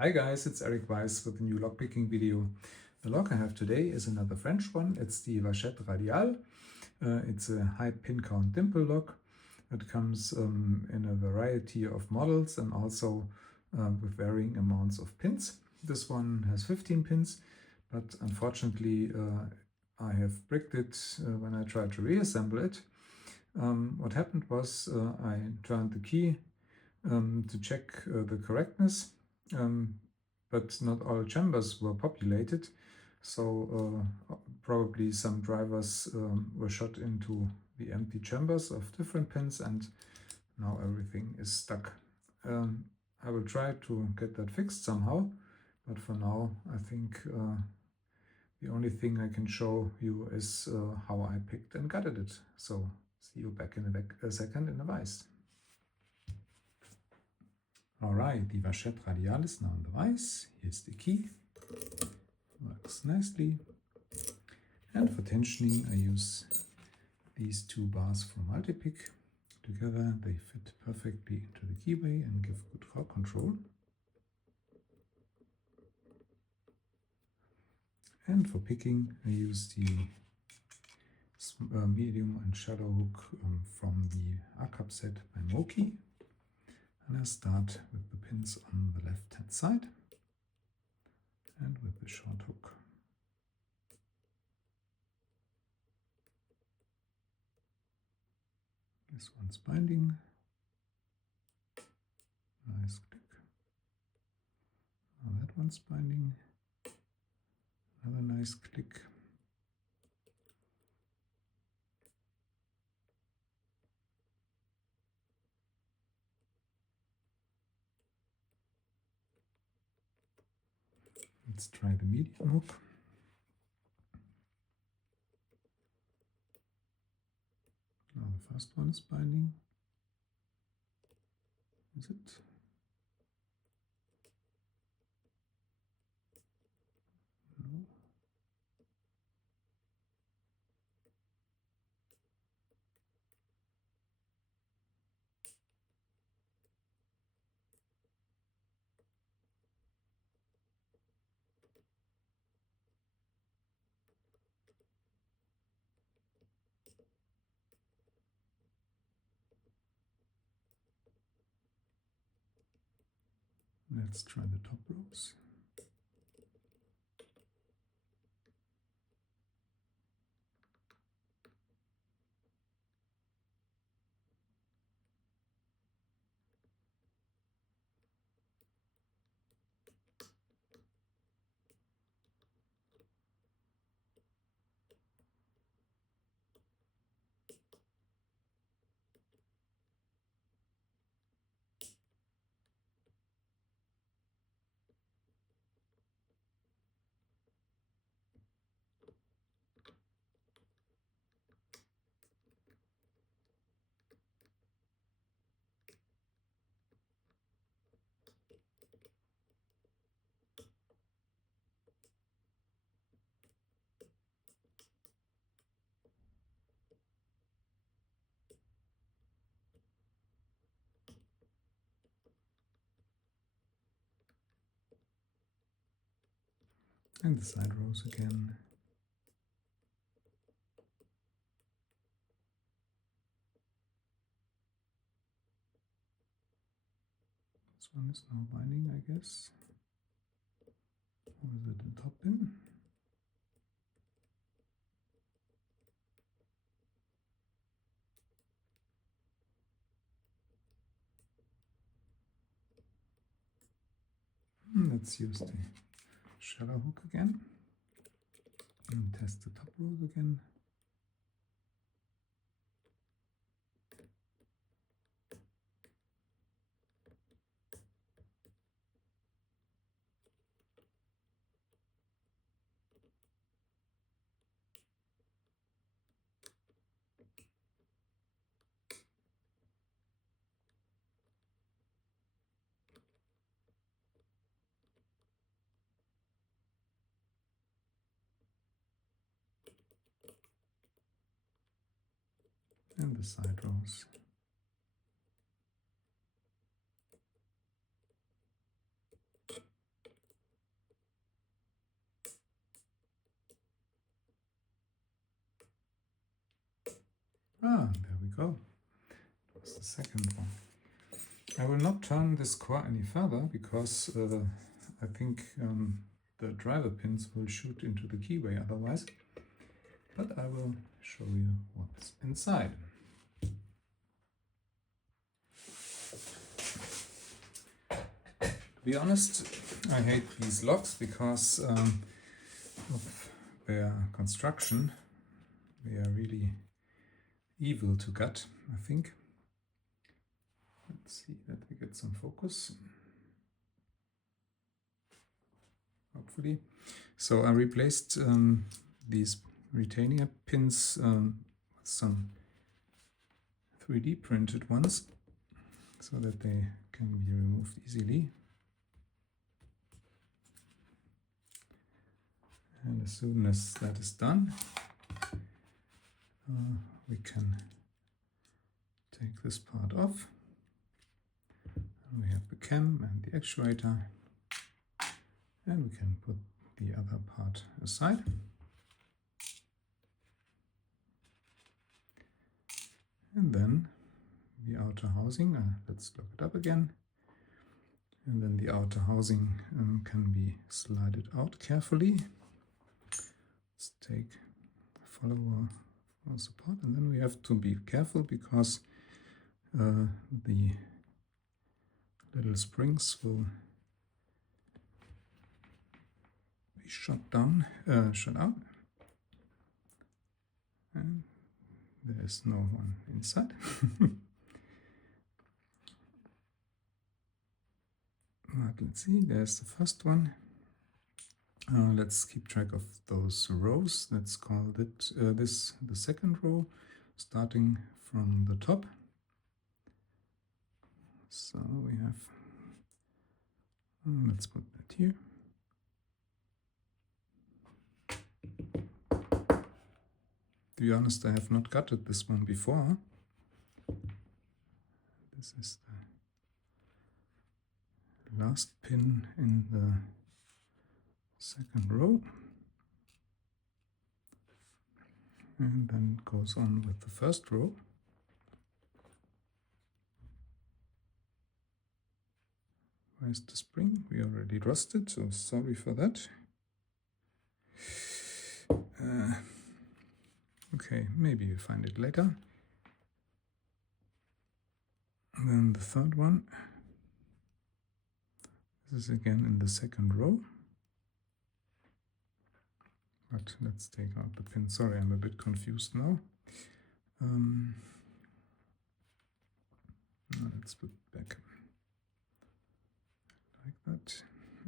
Hi guys, it's Erik-Weisz with a new lockpicking video. The lock I have today is another French one. It's the Vachette Radial. It's a high pin count dimple lock. It comes in a variety of models and also with varying amounts of pins. This one has 15 pins, but unfortunately I have bricked it when I tried to reassemble it. What happened was I turned the key to check the correctness, but not all chambers were populated, so probably some drivers were shot into the empty chambers of different pins, and now everything is stuck. I will try to get that fixed somehow, but for now I think the only thing I can show you is how I picked and gutted it. So see you back in a second in the Vise. Alright, the Vachette Radial is now in the Vise. Here's the key. Works nicely. And for tensioning I use these two bars from Multipick. Together they fit perfectly into the keyway and give good rock control. And for picking I use the medium and shadow hook from the AKAB set by Moki. And I start with the pins on the left hand side and with the short hook. This one's binding. Nice click. Now that one's binding. Another nice click. Let's try the medium hook. Now the first one is binding. Is it? No. Let's try the top rows. And the side rows again. This one is now binding, I guess. Or is it the top pin? Let's use the shadow hook again and test the top rows again. And the side rows. go. That's the second one. I will not turn this core any further because I think the driver pins will shoot into the keyway otherwise. But I will show you what's inside. To be honest, I hate these locks because of their construction. They are really evil to gut, I think. Let's see that we get some focus. Hopefully. So I replaced these retainer pins with some 3D printed ones so that they can be removed easily. And as soon as that is done, we can take this part off. And we have the cam and the actuator, and we can put the other part aside. And then the outer housing, let's look it up again. And then the outer housing can be slided out carefully. Let's take follower for support, and then we have to be careful because the little springs will be shot out, and there is no one inside. But let's see, there's the first one. Let's keep track of those rows. Let's call it this the second row, starting from the top. So we have, let's put that here. To be honest, I have not gutted this one before. This is the last pin in the second row. And then it goes on with the first row. Where's the spring? We already rusted, so sorry for that. Okay, maybe you find it later. And then the third one. This is again in the second row. But let's take out the pin. Sorry, I'm a bit confused now. Let's put it back like that.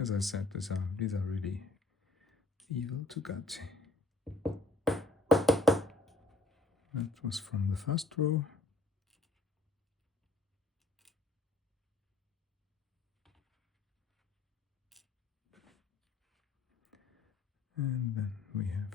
As I said, these are really evil to gut. That was from the first row. And then we have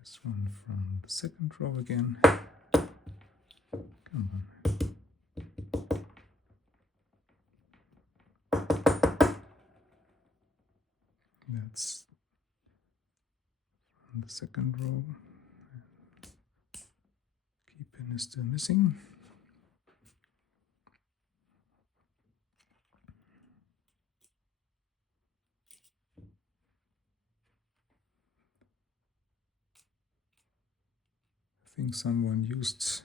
this one from the second row again. Come on. That's from the second row. Key pin is still missing. I think someone used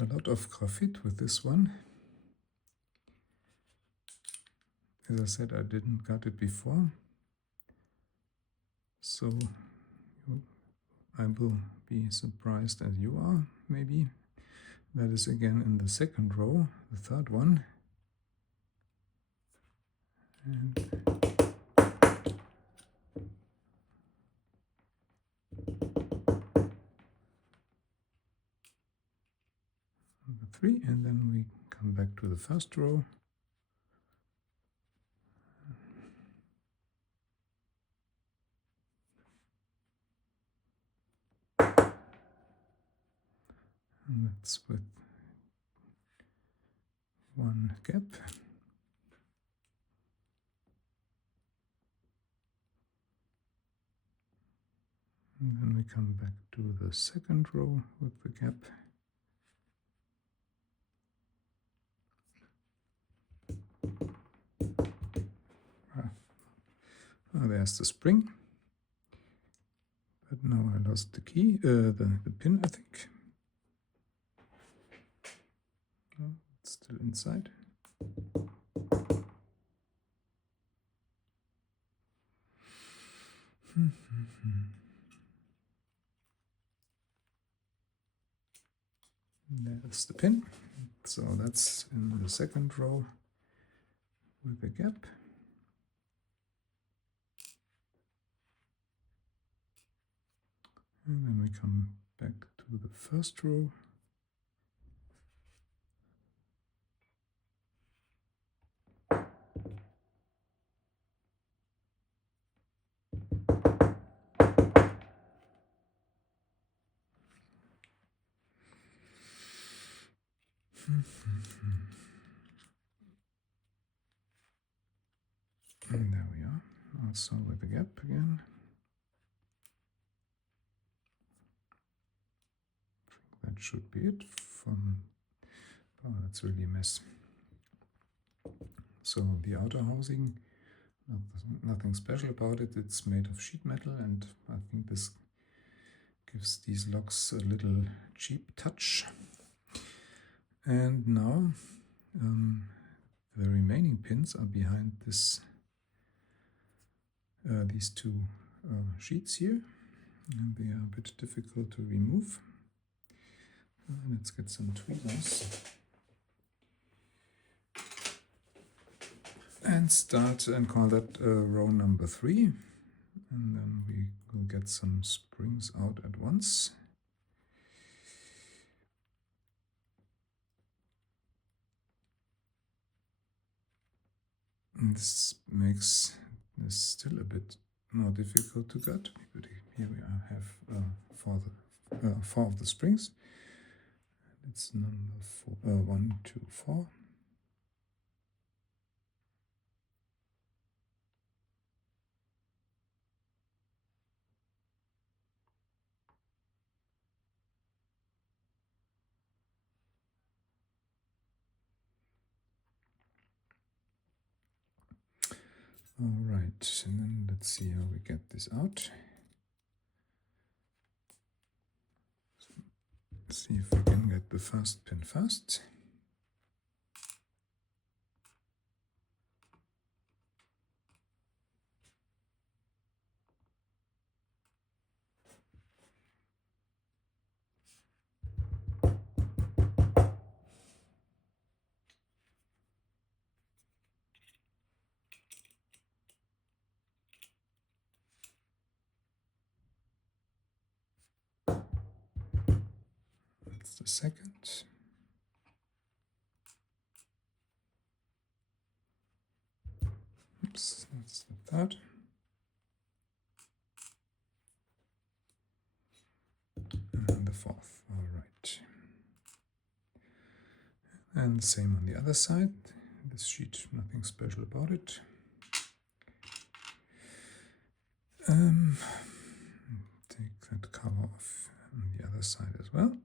a lot of graphite with this one. As I said, I didn't gut it before, so I will be surprised as you are, maybe. That is again in the second row, the third one. And number 3, and then we come back to the first row. And that's with one gap. And then we come back to the second row with the gap. There's the spring. But now I lost the key, the pin, I think. Oh, it's still inside. There's the pin. So that's in the second row with a gap. And then we come back to the first row. And there we are, also with the gap again. That should be it from, oh, that's really a mess. So the outer housing, nothing special about it. It's made of sheet metal, and I think this gives these locks a little cheap touch. And now the remaining pins are behind this these two sheets here, and they are a bit difficult to remove. Let's get some tweezers and start and call that row number 3, and then we will get some springs out at once. And this makes this still a bit more difficult to get, but here we have 4 of the springs. It's number 4, 1, 2, 4. All right, and then let's see how we get this out. Let's see if we can get the first pin first. That's the second. Oops, that's the third. And the fourth. All right. And same on the other side. This sheet, nothing special about it. Take that cover off on the other side as well.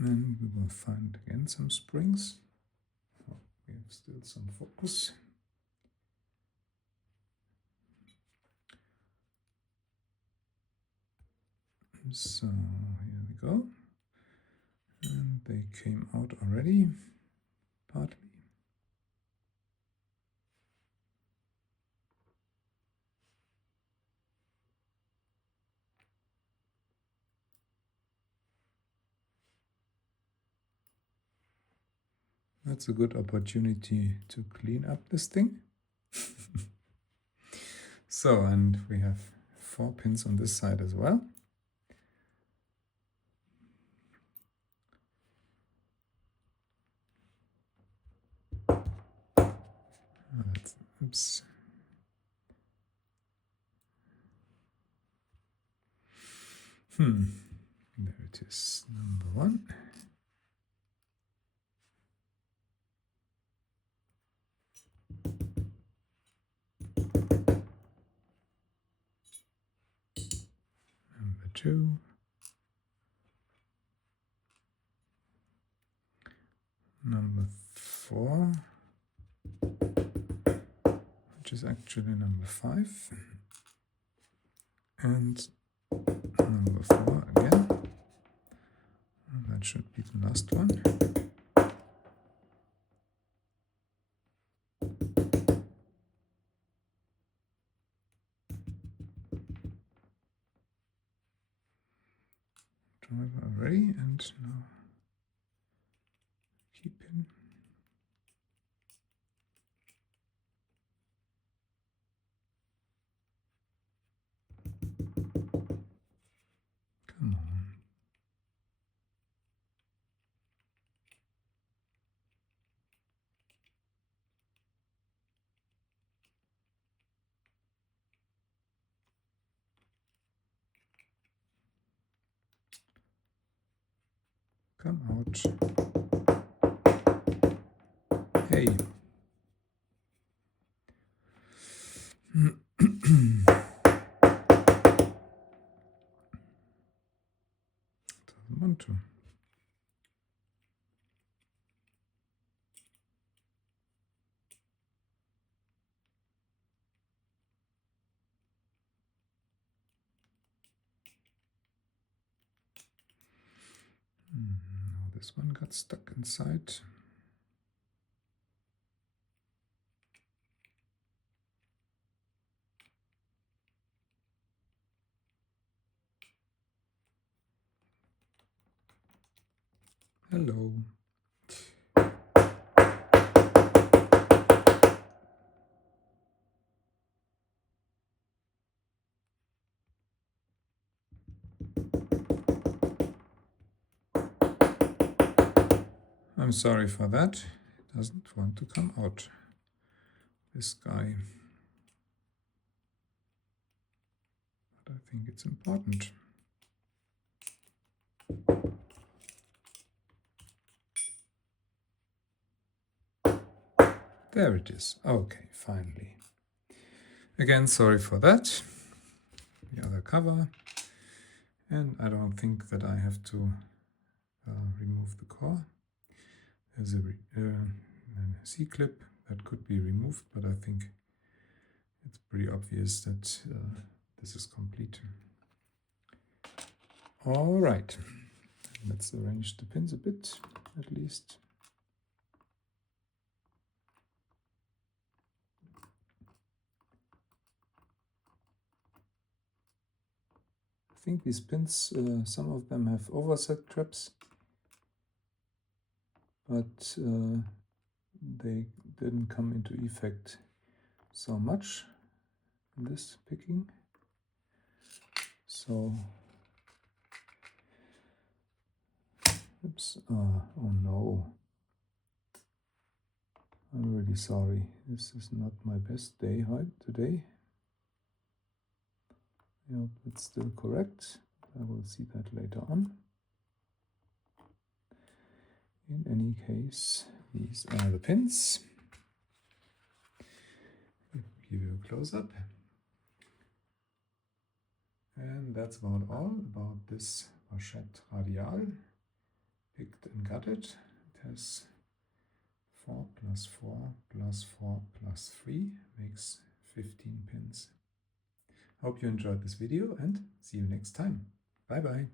And we will find again some springs. Oh, we have still some focus. So here we go. And they came out already, partly. That's a good opportunity to clean up this thing. So, and we have 4 pins on this side as well. Oops. There it is, number 1. 2, number 4, which is actually number 5, and number 4 again. That should be the last one. Driver array, and now key pin. Come on. Come out. Hey. Doesn't want to. Now this one got stuck inside. Hello. I'm sorry for that. It doesn't want to come out. This guy. But I think it's important. There it is. Okay, finally. Again, sorry for that. The other cover. And I don't think that I have to remove the core. There's a C-clip that could be removed, but I think it's pretty obvious that this is complete. All right, let's arrange the pins a bit, at least. I think these pins, some of them have overset traps, but they didn't come into effect so much in this picking. So, oops, oh no. I'm really sorry. This is not my best day today. I hope it's still correct. I will see that later on. In any case, these are the pins. I'll give you a close-up. And that's about all about this Vachette Radial. Picked and gutted. It has 4 plus 4 plus 4 plus 3 makes 15 pins. Hope you enjoyed this video and see you next time. Bye bye.